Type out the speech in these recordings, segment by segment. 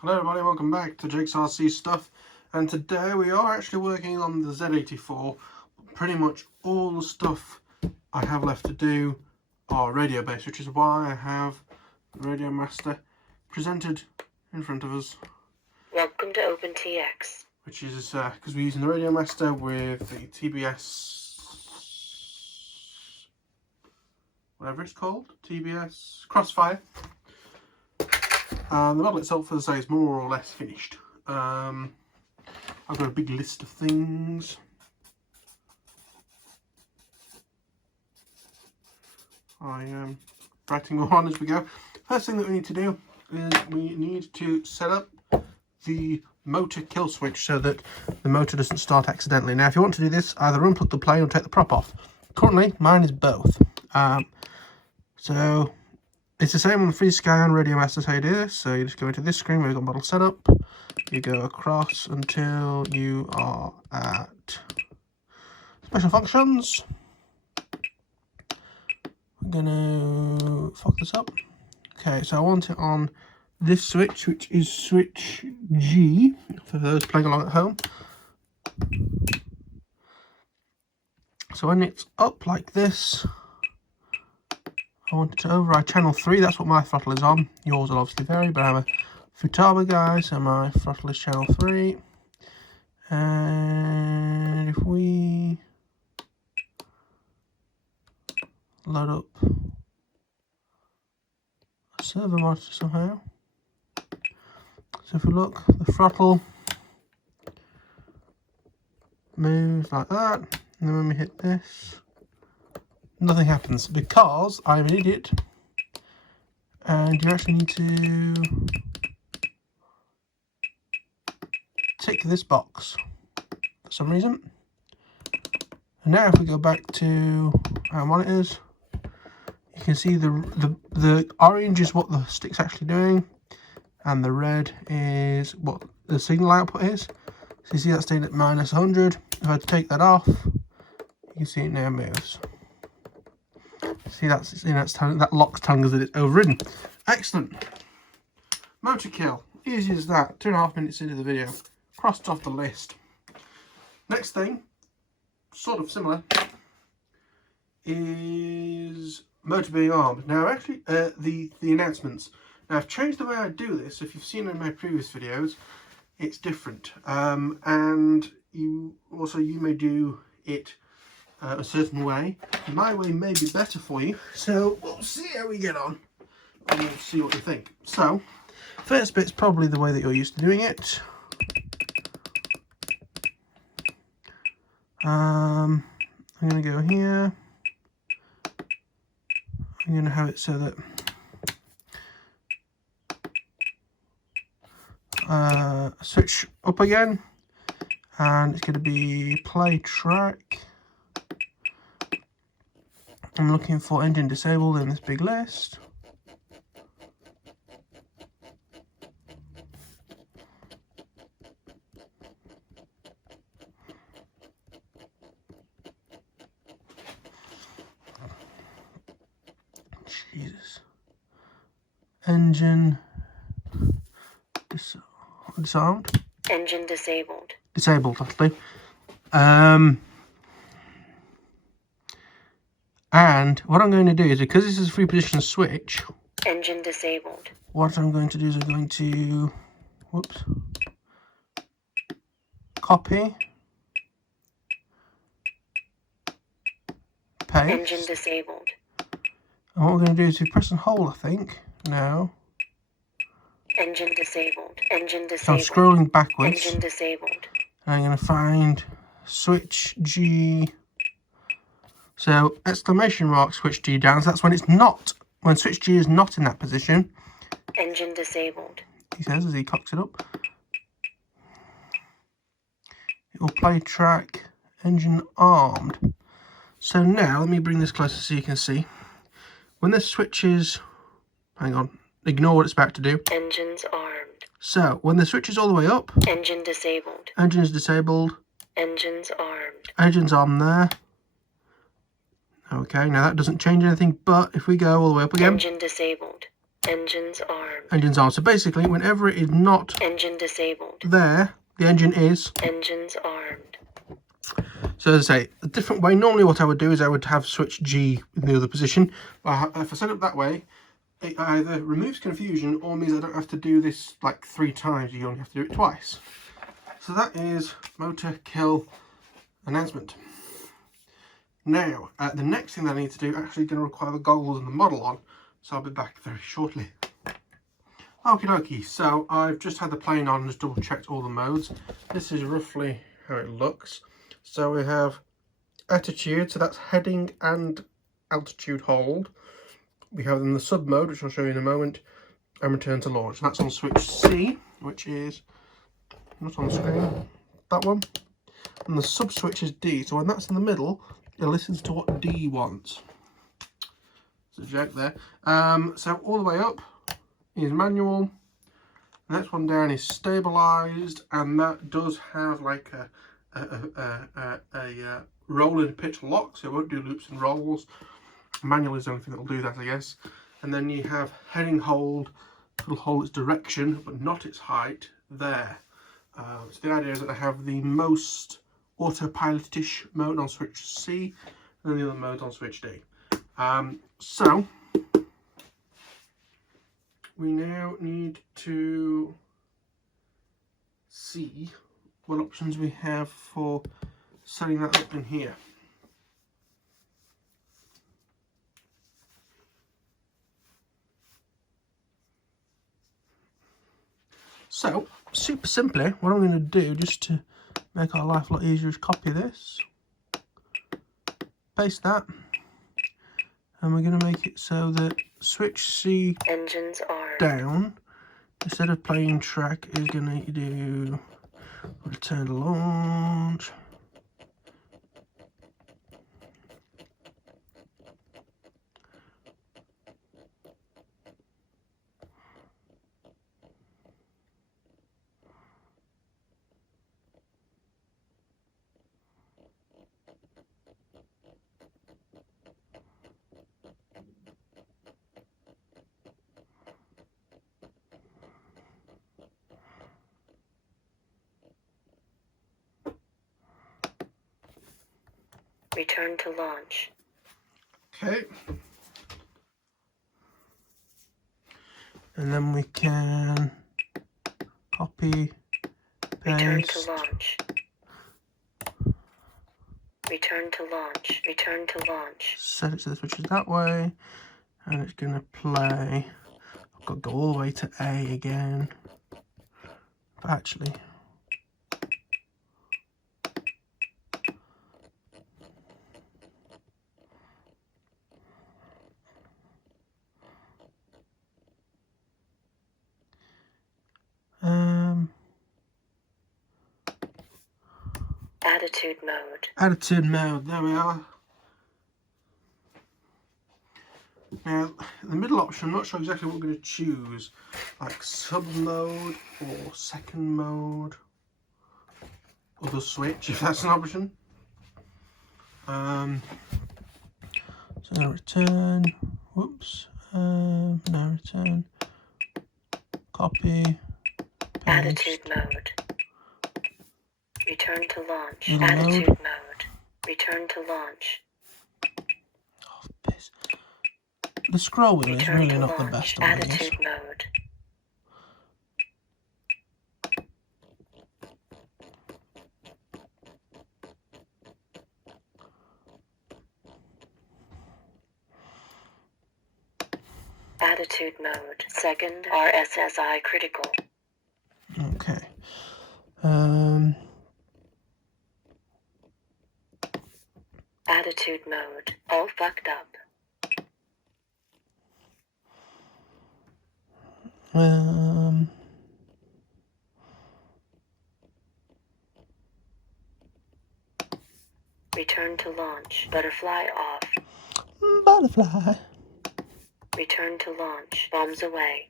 Hello everybody, welcome back to Jake's RC Stuff, and today we are actually working on the Z84. Pretty much all the stuff I have left to do are radio based, which is why I have the Radio Master presented in front of us. Welcome to OpenTX. Which is because we're using the Radio Master with the TBS, whatever it's called, TBS Crossfire. The model itself, as I say, is more or less finished. I've got a big list of things. I am writing more on as we go. First thing that we need to do is we need to set up the motor kill switch so that the motor doesn't start accidentally. Now, if you want to do this, either unplug the plane or take the prop off. Currently, mine is both. So it's the same on the Free Sky and Radio Master how you do this. So you just go into this screen where you've got model setup. You go across until you are at special functions. I'm gonna fuck this up. Okay, so I want it on this switch, which is switch G for those playing along at home. So when it's up like this, I want it to override channel 3. That's what my throttle is on. Yours will obviously vary, but I'm a Futaba guy, so my throttle is channel 3. And if we load up a servo monitor somehow, so if we look, the throttle moves like that, and then when we hit this, nothing happens because I'm an idiot, and you actually need to tick this box for some reason. And now if we go back to our monitors, you can see the orange is what the stick's actually doing, and the red is what the signal output is. So you see that staying at minus 100. If I take that off, you can see it now moves. See, that's, you know, that lock's telling us that it's overridden. Excellent. Motor kill, easy as that. 2.5 minutes into the video, crossed off the list. Next thing, sort of similar, is motor being armed. Now, actually, the announcements. Now, I've changed the way I do this. If you've seen in my previous videos, it's different, and you may do it a certain way. My way may be better for you, so we'll see how we get on and we'll see what you think. So first bit's probably the way that you're used to doing it. I'm going to go here. I'm going to have it so that switch up again, and it's going to be play track. I'm looking for engine disabled in this big list. Jesus. Engine disarmed. Engine disabled. Disabled, that'll do. And what I'm going to do is, because this is a free position switch, engine disabled. What I'm going to do is I'm going to, whoops, copy, paste. Engine disabled. And what we're going to do is we press and hold, I think, now. Engine disabled. Engine disabled. So I'm scrolling backwards. Engine disabled. And I'm going to find switch G. So exclamation mark switch G down. So that's when it's not, when switch G is not in that position. Engine disabled. He says as he cocks it up. It will play track engine armed. So now let me bring this closer so you can see. When this switch is, hang on, ignore what it's about to do. Engines armed. So when the switch is all the way up, engine disabled. Engine is disabled. Engines armed. Engine's on there. Okay, now that doesn't change anything, but if we go all the way up again. Engine disabled. Engines armed. Engines armed. So basically, whenever it is not Engine disabled. there, the engine is. Engines armed. So as I say, a different way. Normally what I would do is I would have switch G in the other position. But if I set it that way, it either removes confusion or means I don't have to do this like 3 times. You only have to do it twice. So that is motor kill announcement. Now, the next thing that I need to do actually going to require the goggles and the model on. So I'll be back very shortly. Okie dokie, so I've just had the plane on and just double checked all the modes. This is roughly how it looks. So we have attitude, so that's heading and altitude hold. We have then the sub mode, which I'll show you in a moment, and return to launch. That's on switch C, which is not on the screen, that one. And the sub switch is D, so when that's in the middle, it listens to what D wants. There's a joke there. So all the way up is manual. The next one down is stabilized, and that does have like a roll and pitch lock, so it won't do loops and rolls. Manual is the only thing that will do that, I guess. And then you have heading hold, it'll hold its direction but not its height there. So the idea is that I have the most autopilot-ish mode on switch C and then the other modes on switch D. So we now need to see what options we have for setting that up in here. So, super simply, what I'm going to do, just to make our life a lot easier, is copy this, paste that, and we're going to make it so that switch C Engines armed. down, instead of playing track, is going to do return to launch. Return to launch. Okay. And then we can copy, Return to paste. launch. Return to launch. Return to launch. Set it to the switches that way, and it's going to play. I've got to go all the way to A again. But actually, Attitude mode. attitude mode, there we are. Now, the middle option, I'm not sure exactly what we're going to choose, like sub mode or second mode, or the switch, if that's an option. So now return, whoops, now return, copy, paste. Attitude mode. Return to launch. Middle Attitude mode. mode. Return to launch. Oh, piss. The scroll wheel is Return really to not the launch. best of these. Attitude mode. Attitude mode. Second RSSI critical. Okay. Attitude mode. All fucked up. Return to launch. Butterfly off. Butterfly. Return to launch. Bombs away.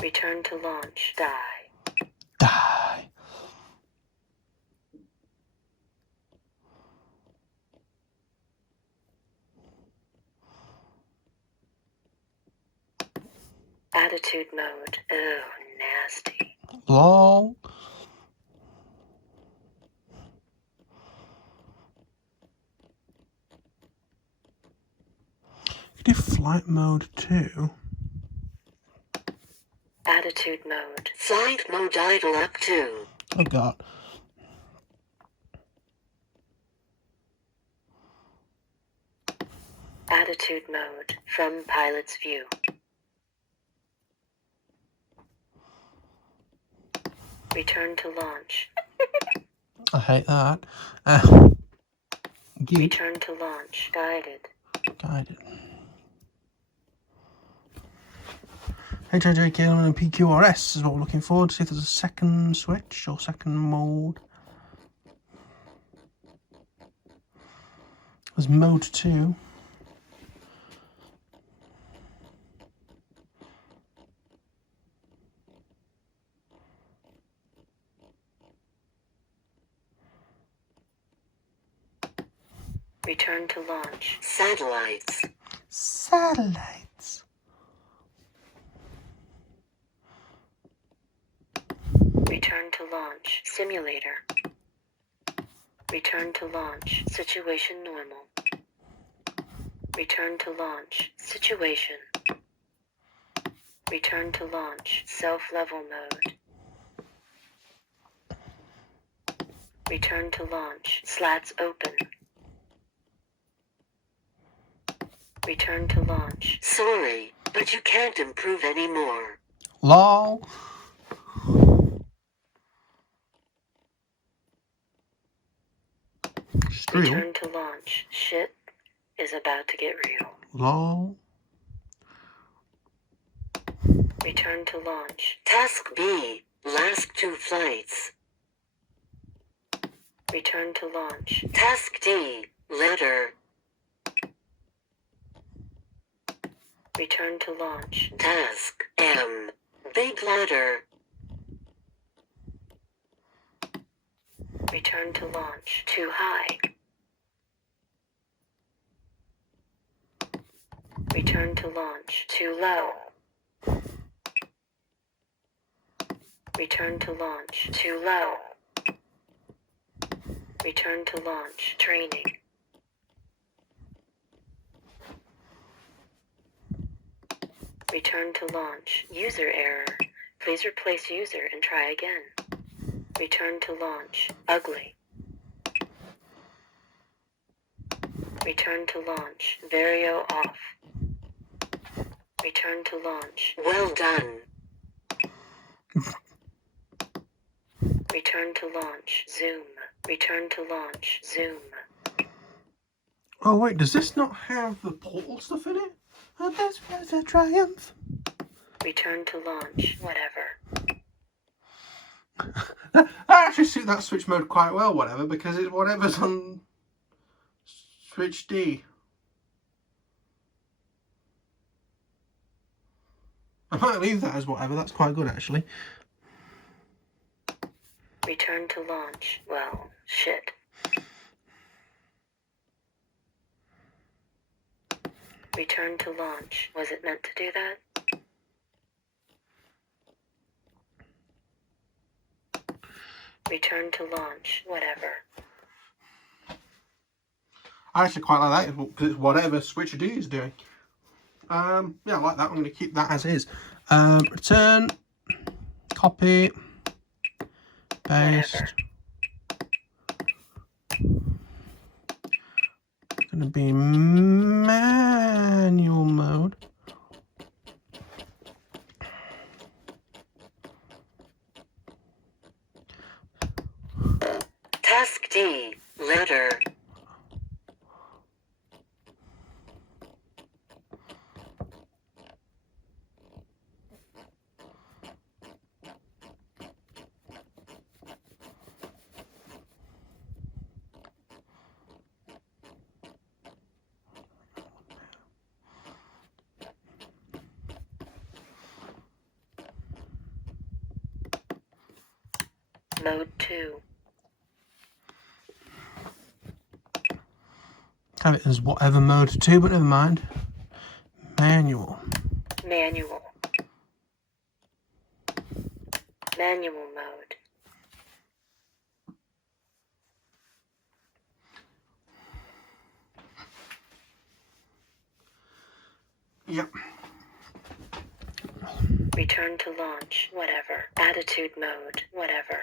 Return Return to launch. Die. Die. Attitude mode. Oh, nasty. Lol. You do flight mode too. Attitude mode. Flight mode idle up to. Oh god. Attitude mode. From pilot's view. Return to launch. I hate that. Gid. Return to launch. Guided. Guided. HIJ, KLM and PQRS is what we're looking for, to see if there's a second switch or second mode. There's mode 2. Return to launch. Satellites. Satellites. Return to launch. Simulator. Return to launch. Situation normal. Return to launch. Situation. Return to launch. Self-level mode. Return to launch. Slats open. Return to launch. Sorry, but you can't improve anymore. LOL. It's real. Return to launch. Shit is about to get real. LOL. Return to launch. Task B. Last 2 flights. Return to launch. Task D. Letter. Return to launch. Task M. Big letter. Return to launch. Too high. Return to launch. Too low. Return to launch. Too low. Return to launch. Training. Return to launch. User error. Please replace user and try again. Return to launch. Ugly. Return to launch. Vario off. Return to launch. Well done. Return to launch. Zoom. Return to launch. Zoom. Oh wait, does this not have the portal stuff in it? Oh, that's a triumph. Return to launch. Whatever. I actually suit that switch mode quite well, whatever, because it's whatever's on switch D. I might leave that as whatever, that's quite good actually. Return to launch. Well, shit. Return to launch. Was it meant to do that? Return to launch. Whatever. I actually quite like that because it's whatever switch D is doing. Yeah, I like that. I'm going to keep that as is. Return, copy, paste. Whatever. It's going to be manual mode. Task D. Letter. Mode 2. Have it as whatever mode 2, but never mind. Manual. Manual. Manual mode. Yep. Return to launch, whatever. Attitude mode, whatever.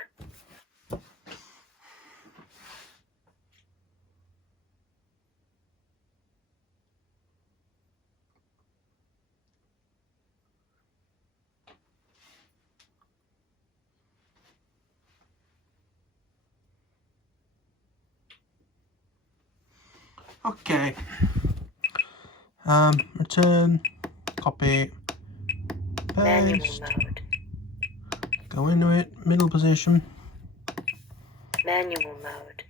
Okay. Return, copy, Manual paste, mode. go into it, middle position. Manual mode.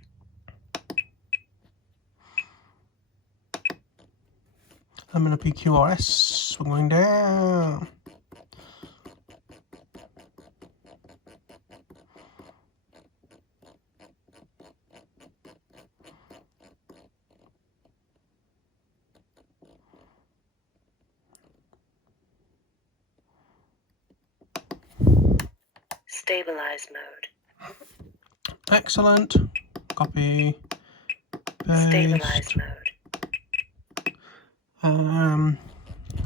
I'm gonna PQRS, we're going down. Stabilize mode. Excellent. Copy, Stabilize paste. mode.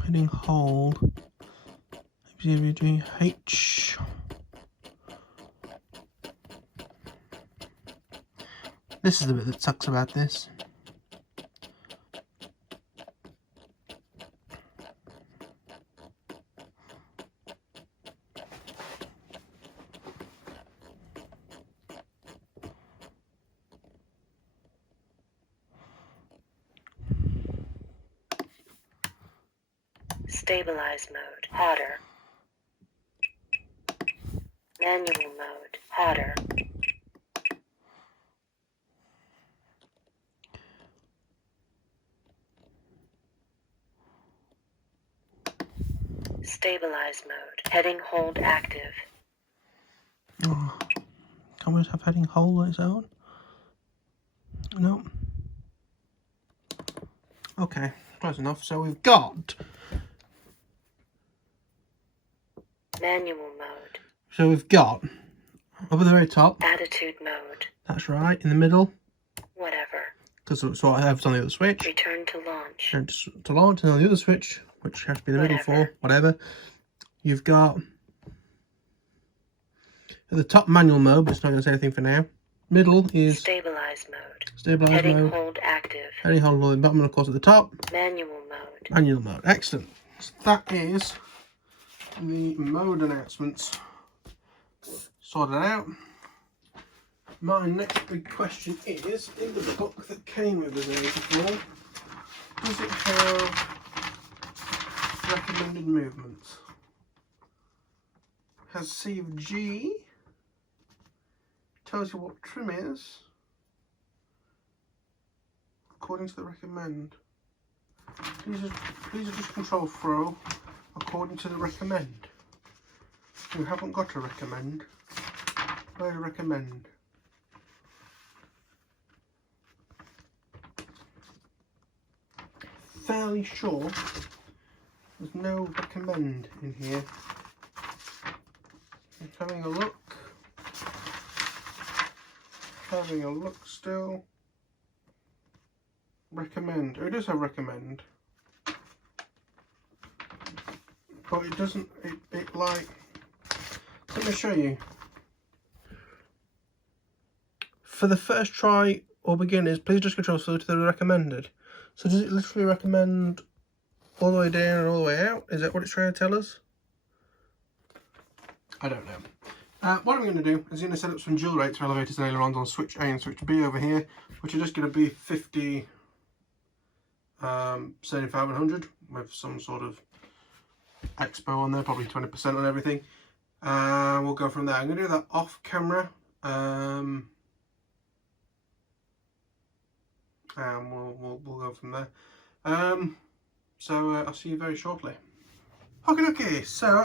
Heading hold. H. This is the bit that sucks about this. Stabilize mode. Hotter. Manual mode. Hotter. Stabilize mode. Heading hold active. Oh, can't we just have heading hold on its own? No. Okay, close enough. So we've got. Manual mode. So we've got up at the very top. Attitude mode. That's right. In the middle, Whatever. because it's whatever's on the other switch. Return to launch. And to launch, and on the other switch, which has to be in the middle for whatever. You've got at the top manual mode, but it's not going to say anything for now. Middle is Stabilize mode. stabilize Heading mode. hold active. Heading hold on the bottom, and of course at the top, Manual mode. manual mode. Excellent. So that is the mode announcements sorted out. My next big question is, in the book that came with the Z84, does it have recommended movements? Has C of G, tells you what trim is according to the recommend. Please adjust control throw according to the recommend. We haven't got a recommend. Where's recommend? Fairly sure there's no recommend in here. I'm having a look. Having a look still. Recommend. Oh, it does have recommend. But it doesn't, it like, let me show you. For the first try or beginners, please just control through to the recommended. So does it literally recommend all the way down and all the way out? Is that what it's trying to tell us? I don't know. What I'm going to do is going to set up some dual rates for elevators and ailerons on switch A and switch B over here, which are just going to be 50, 75 and 100 with some sort of expo on there, probably 20% on everything. We'll go from there. I'm going to do that off camera. And we'll go from there. So I'll see you very shortly. Okay, so